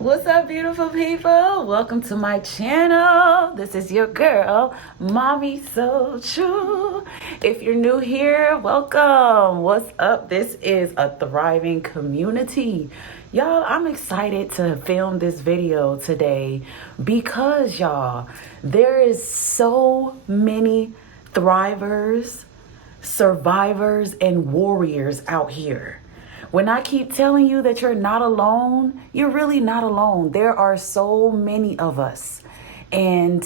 What's up, beautiful people? Welcome to my channel. This is your girl, Mommy So True. If you're new here, welcome. What's up? This is a thriving community. Y'all, I'm excited to film this video today because, y'all, there is so many thrivers, survivors, and warriors out here. When I keep telling you that you're not alone, you're really not alone. There are so many of us. And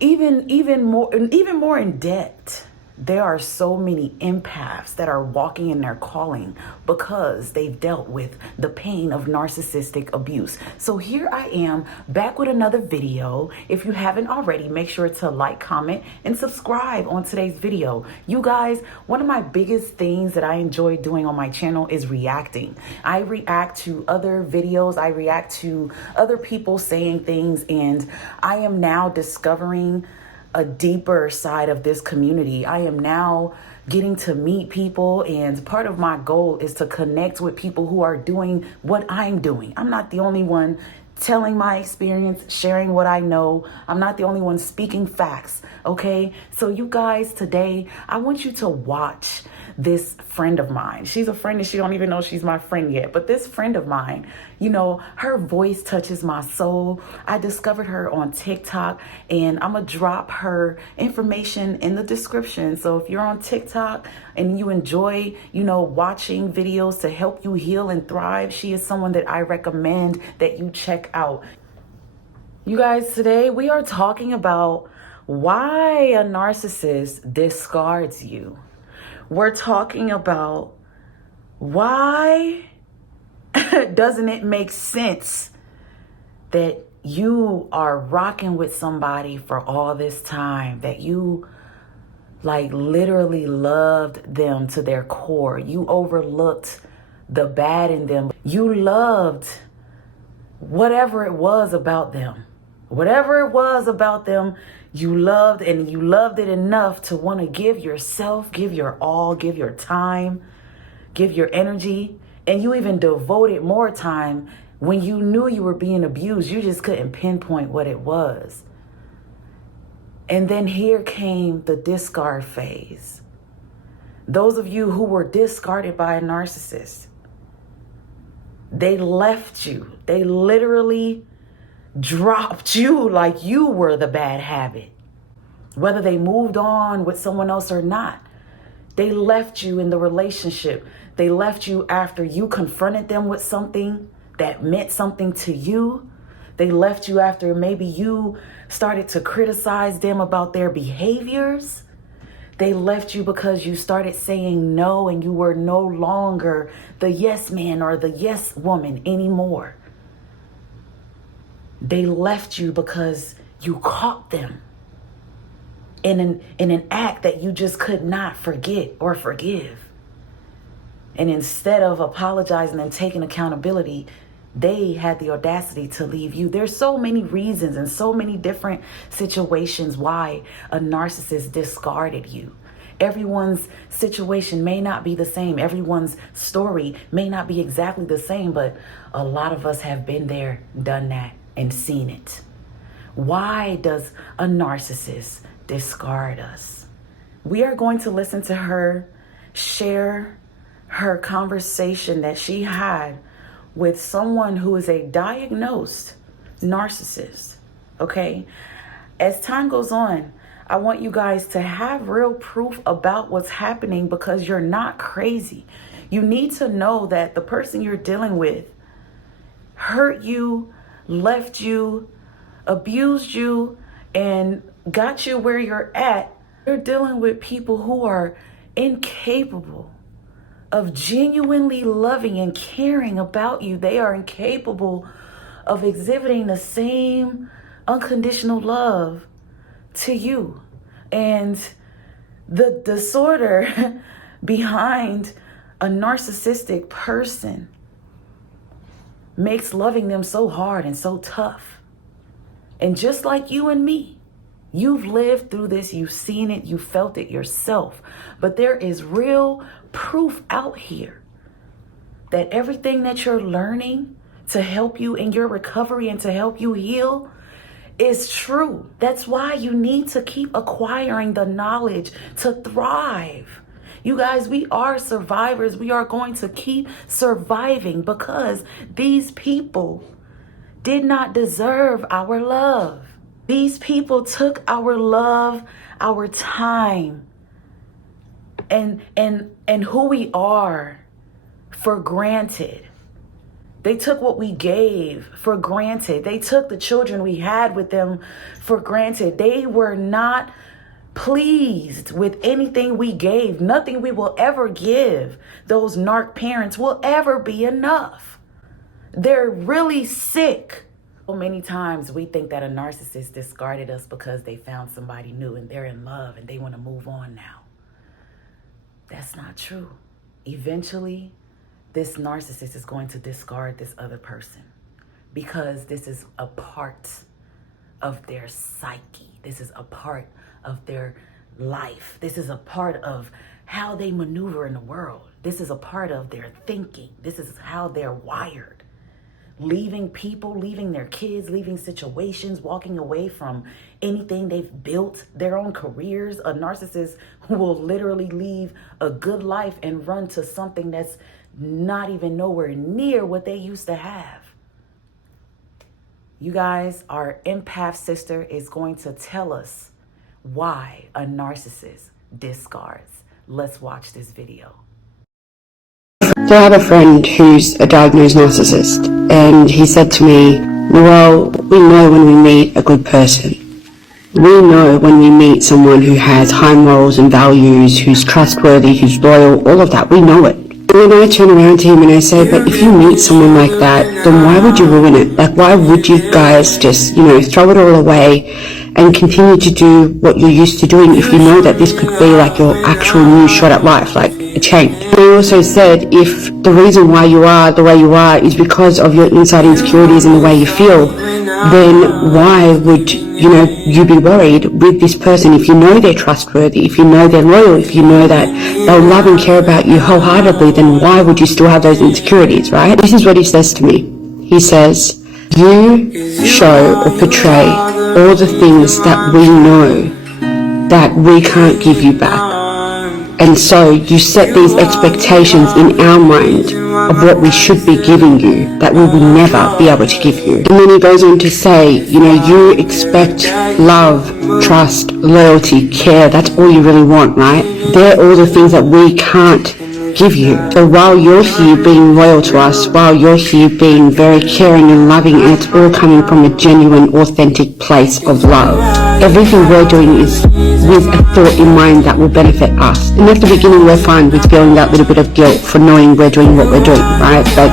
even more in depth, there are so many empaths that are walking in their calling because they've dealt with the pain of narcissistic abuse. So here I am back with another video. If you haven't already, make sure to like, comment, and subscribe on today's video. You guys, one of my biggest things that I enjoy doing on my channel is reacting. I react to other videos. I react to other people saying things, and I am now discovering a deeper side of this community. I am now getting to meet people, and part of my goal is to connect with people who are doing what I'm doing. I'm not the only one telling my experience, sharing what I know. I'm not the only one speaking facts, okay? So you guys, today, I want you to watch this friend of mine. She's a friend and she don't even know she's my friend yet. But this friend of mine, you know, her voice touches my soul. I discovered her on TikTok, and I'm gonna drop her information in the description. So if you're on TikTok and you enjoy, you know, watching videos to help you heal and thrive, she is someone that I recommend that you check out. You guys, today we are talking about why a narcissist discards you. We're talking about why doesn't it make sense that you are rocking with somebody for all this time, that you like literally loved them to their core. You overlooked the bad in them. You loved whatever it was about them. Whatever it was about them, you loved, and you loved it enough to want to give yourself, give your all, give your time, give your energy, and you even devoted more time when you knew you were being abused. You just couldn't pinpoint what it was. And then here came the discard phase. Those of you who were discarded by a narcissist, they left you. They literally dropped you like you were the bad habit. Whether they moved on with someone else or not, they left you in the relationship. They left you after you confronted them with something that meant something to you. They left you after maybe you started to criticize them about their behaviors. They left you because you started saying no, and you were no longer the yes man or the yes woman anymore. They left you because you caught them in an act that you just could not forget or forgive. And instead of apologizing and taking accountability, they had the audacity to leave you. There's so many reasons and so many different situations why a narcissist discarded you. Everyone's situation may not be the same. Everyone's story may not be exactly the same, but a lot of us have been there, done that, and seen it. Why does a narcissist discard us? We are going to listen to her share her conversation that she had with someone who is a diagnosed narcissist, okay? As time goes on, I want you guys to have real proof about what's happening, because you're not crazy. You need to know that the person you're dealing with hurt you, left you, abused you, and got you where you're at. You're dealing with people who are incapable of genuinely loving and caring about you. They are incapable of exhibiting the same unconditional love to you. And the disorder behind a narcissistic person makes loving them so hard and so tough. And just like you and me, you've lived through this, you've seen it, you felt it yourself. But there is real proof out here that everything that you're learning to help you in your recovery and to help you heal is true. That's why you need to keep acquiring the knowledge to thrive. You guys, we are survivors. We are going to keep surviving because these people did not deserve our love. These people took our love, our time, and who we are for granted. They took what we gave for granted. They took the children we had with them for granted. They were not pleased with anything we gave. Nothing we will ever give those narc parents will ever be enough. They're really sick. So many times we think that a narcissist discarded us because they found somebody new and they're in love and they want to move on now. That's not true. Eventually, this narcissist is going to discard this other person because this is a part of their psyche. This is a part of their life. This is a part of how they maneuver in the world. This is a part of their thinking. This is how they're wired. Leaving people, leaving their kids, leaving situations, walking away from anything they've built, their own careers. A narcissist will literally leave a good life and run to something that's not even nowhere near what they used to have. You guys, our empath sister is going to tell us why a narcissist discards. Let's watch this video. So I have a friend who's a diagnosed narcissist, and he said to me, Noelle, we know when we meet a good person. We know when we meet someone who has high morals and values, who's trustworthy, who's loyal, all of that, we know it. And then I turn around to him and I say, but if you meet someone like that, then why would you ruin it? Like, why would you guys just, throw it all away and continue to do what you're used to doing if you know that this could be like your actual new shot at life, like a change? And I also said, if the reason why you are the way you are is because of your inside insecurities and the way you feel, then why would, you be worried with this person if you know they're trustworthy, if you know they're loyal, if you know that they'll love and care about you wholeheartedly, then why would you still have those insecurities, right? This is what he says to me. He says, you show or portray all the things that we know that we can't give you back. And so you set these expectations in our mind of what we should be giving you that we will never be able to give you. And then he goes on to say, you expect love, trust, loyalty, care. That's all you really want, right? They're all the things that we can't give you. So while you're here being loyal to us, while you're here being very caring and loving, and it's all coming from a genuine, authentic place of love, everything we're doing is with a thought in mind that will benefit us. And at the beginning we're fine with feeling that little bit of guilt for knowing we're doing what we're doing, right? But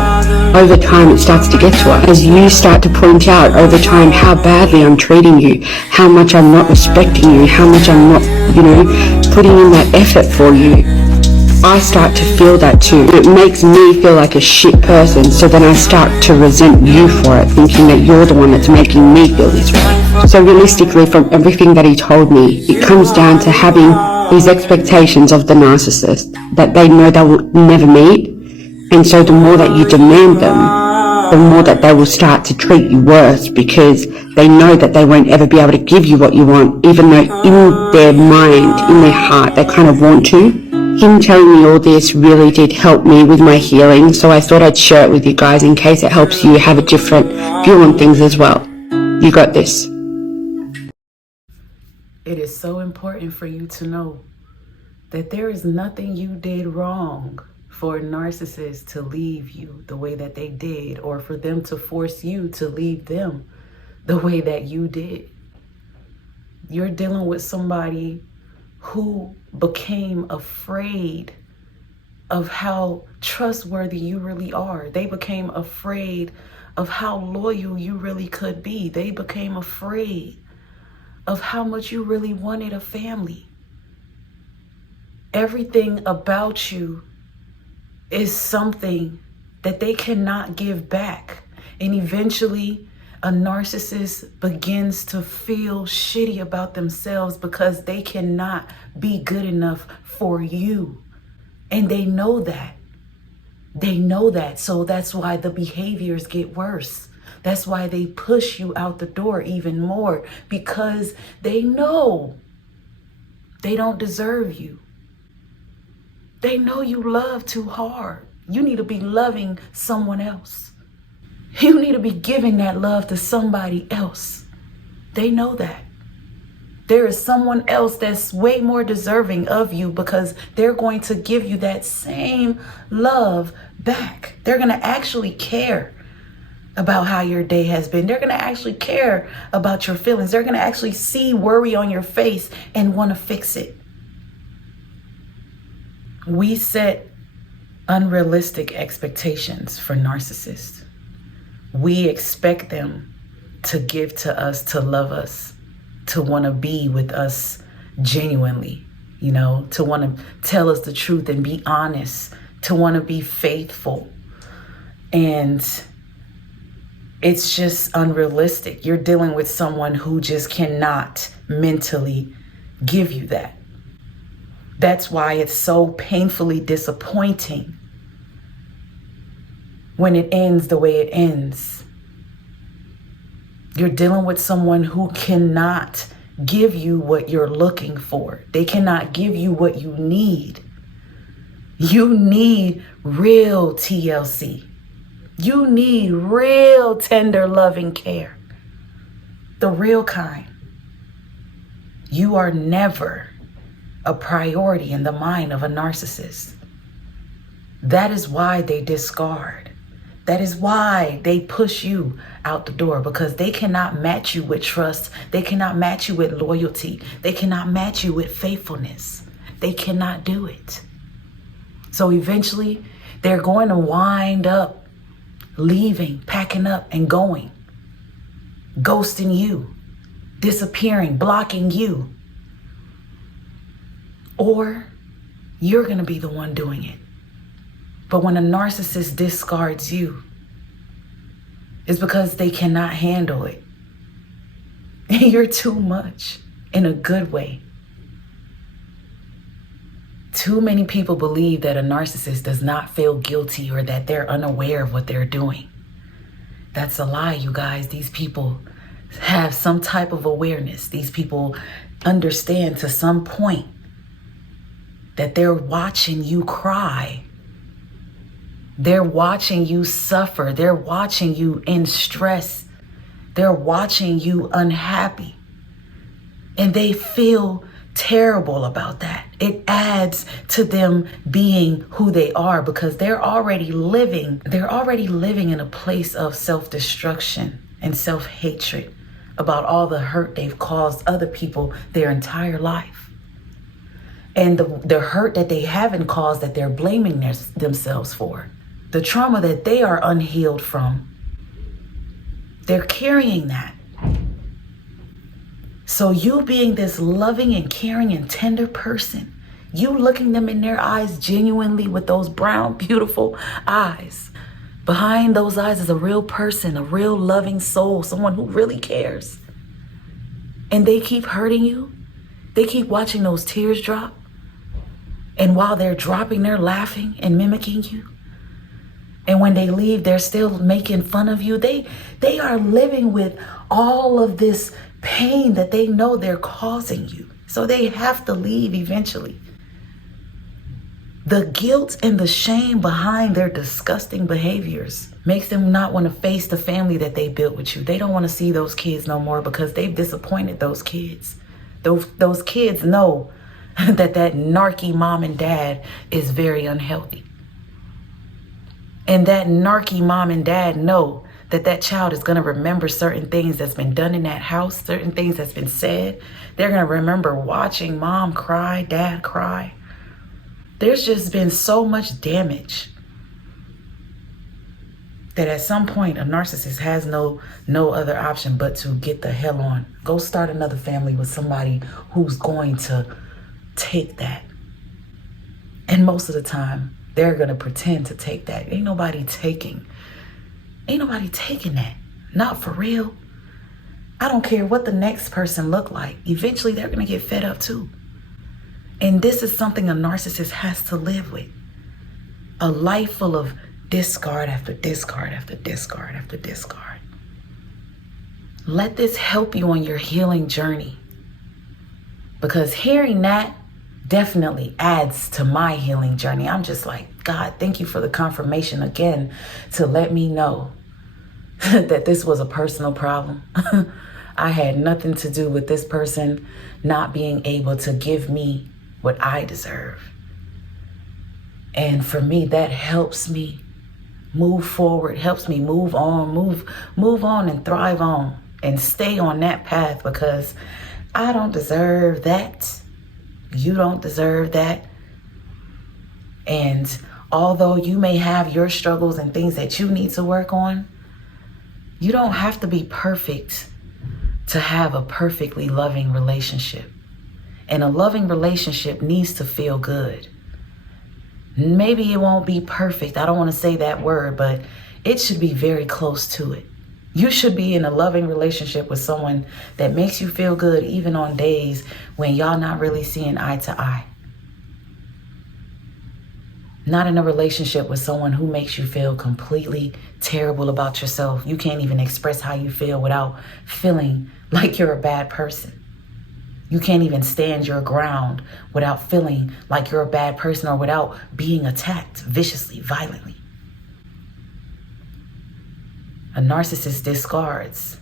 over time it starts to get to us. As you start to point out over time how badly I'm treating you, how much I'm not respecting you, how much I'm not, putting in that effort for you, I start to feel that too. It makes me feel like a shit person, so then I start to resent you for it, thinking that you're the one that's making me feel this way. So realistically, from everything that he told me, it comes down to having these expectations of the narcissist that they know they will never meet, and so the more that you demand them, the more that they will start to treat you worse, because they know that they won't ever be able to give you what you want, even though in their mind, in their heart, they kind of want to. Him telling me all this really did help me with my healing, so I thought I'd share it with you guys in case it helps you have a different view on things as well. You got this. It is so important for you to know that there is nothing you did wrong for a narcissist to leave you the way that they did, or for them to force you to leave them the way that you did. You're dealing with somebody who became afraid of how trustworthy you really are. They became afraid of how loyal you really could be. They became afraid of how much you really wanted a family. Everything about you is something that they cannot give back. And eventually, a narcissist begins to feel shitty about themselves because they cannot be good enough for you. And they know that. They know that. So that's why the behaviors get worse. That's why they push you out the door even more, because they know they don't deserve you. They know you love too hard. You need to be loving someone else. You need to be giving that love to somebody else. They know that. There is someone else that's way more deserving of you, because they're going to give you that same love back. They're going to actually care about how your day has been. They're going to actually care about your feelings. They're going to actually see worry on your face and want to fix it. We set unrealistic expectations for narcissists. We expect them to give to us, to love us, to want to be with us genuinely, to want to tell us the truth and be honest, to want to be faithful. And it's just unrealistic. You're dealing with someone who just cannot mentally give you that. That's why it's so painfully disappointing when it ends the way it ends. You're dealing with someone who cannot give you what you're looking for. They cannot give you what you need. You need real TLC. You need real tender loving care. The real kind. You are never a priority in the mind of a narcissist. That is why they discard. That is why they push you out the door, because they cannot match you with trust. They cannot match you with loyalty. They cannot match you with faithfulness. They cannot do it. So eventually, they're going to wind up leaving, packing up and going, ghosting you, disappearing, blocking you. Or you're going to be the one doing it. But when a narcissist discards you, it's because they cannot handle it. You're too much, in a good way. Too many people believe that a narcissist does not feel guilty or that they're unaware of what they're doing. That's a lie, you guys. These people have some type of awareness. These people understand to some point that they're watching you cry. They're watching you suffer. They're watching you in stress. They're watching you unhappy. And they feel terrible about that. It adds to them being who they are, because they're already living in a place of self-destruction and self-hatred about all the hurt they've caused other people their entire life. And the hurt that they haven't caused, that they're blaming themselves for, the trauma that they are unhealed from, they're carrying that. So you being this loving and caring and tender person, you looking them in their eyes genuinely with those brown, beautiful eyes. Behind those eyes is a real person, a real loving soul, someone who really cares. And they keep hurting you. They keep watching those tears drop. And while they're dropping, they're laughing and mimicking you. And when they leave, they're still making fun of you. They are living with all of this pain that they know they're causing you. So they have to leave eventually. The guilt and the shame behind their disgusting behaviors makes them not want to face the family that they built with you. They don't want to see those kids no more, because they've disappointed those kids. Those kids know that narky mom and dad is very unhealthy. And that narky mom and dad know that child is going to remember certain things that's been done in that house, certain things that's been said. They're going to remember watching mom cry, dad cry. There's just been so much damage that at some point a narcissist has no other option but to get the hell on. Go start another family with somebody who's going to take that. And most of the time, they're going to pretend to take that. Ain't nobody taking that. Not for real. I don't care what the next person look like. Eventually, they're going to get fed up too. And this is something a narcissist has to live with. A life full of discard after discard after discard after discard. Let this help you on your healing journey, because hearing that definitely adds to my healing journey. I'm just like, God, thank you for the confirmation again to let me know that this was a personal problem. I had nothing to do with this person not being able to give me what I deserve. And for me, that helps me move forward, helps me move on and thrive on and stay on that path, because I don't deserve that. You don't deserve that. And although you may have your struggles and things that you need to work on, you don't have to be perfect to have a perfectly loving relationship. And a loving relationship needs to feel good. Maybe it won't be perfect. I don't want to say that word, but it should be very close to it. You should be in a loving relationship with someone that makes you feel good, even on days when y'all not really seeing eye to eye. Not in a relationship with someone who makes you feel completely terrible about yourself. You can't even express how you feel without feeling like you're a bad person. You can't even stand your ground without feeling like you're a bad person, or without being attacked viciously, violently. A narcissist discards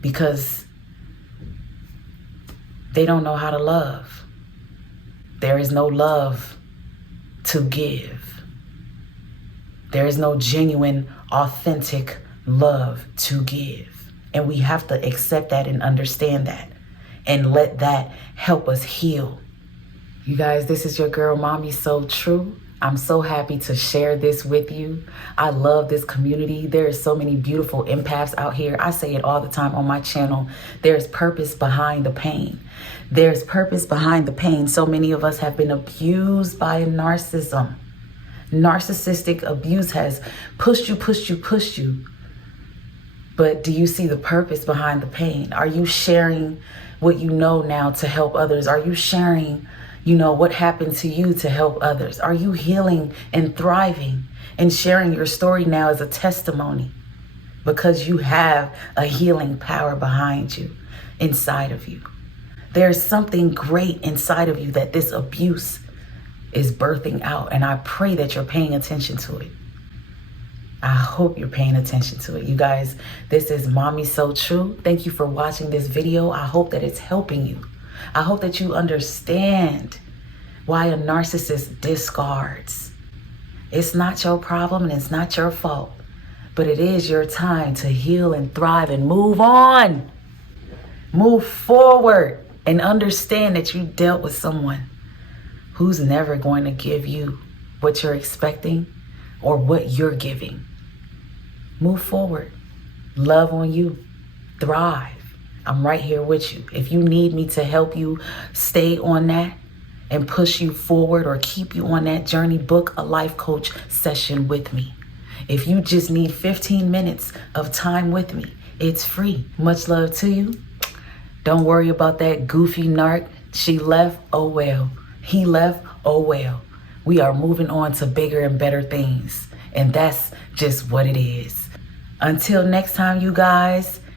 because they don't know how to love. There is no love to give. There is no genuine, authentic love to give. And we have to accept that and understand that, and let that help us heal. You guys, this is your girl, Mommy So True. I'm so happy to share this with you. I love this community. There are so many beautiful empaths out here. I say it all the time on my channel. There's purpose behind the pain. There's purpose behind the pain. So many of us have been abused by narcissism. Narcissistic abuse has pushed you. But do you see the purpose behind the pain? Are you sharing what you know now to help others? Are you sharing, what happened to you to help others? Are you healing and thriving and sharing your story now as a testimony? Because you have a healing power behind you, inside of you. There's something great inside of you that this abuse is birthing out. And I pray that you're paying attention to it. I hope you're paying attention to it. You guys, this is Mommy So True. Thank you for watching this video. I hope that it's helping you. I hope that you understand why a narcissist discards. It's not your problem and it's not your fault, but it is your time to heal and thrive and move on. Move forward and understand that you dealt with someone who's never going to give you what you're expecting or what you're giving. Move forward. Love on you. Thrive. I'm right here with you. If you need me to help you stay on that and push you forward or keep you on that journey, book a life coach session with me. If you just need 15 minutes of time with me, it's free. Much love to you. Don't worry about that goofy narc. She left, oh well. He left, oh well. We are moving on to bigger and better things. And that's just what it is. Until next time, you guys.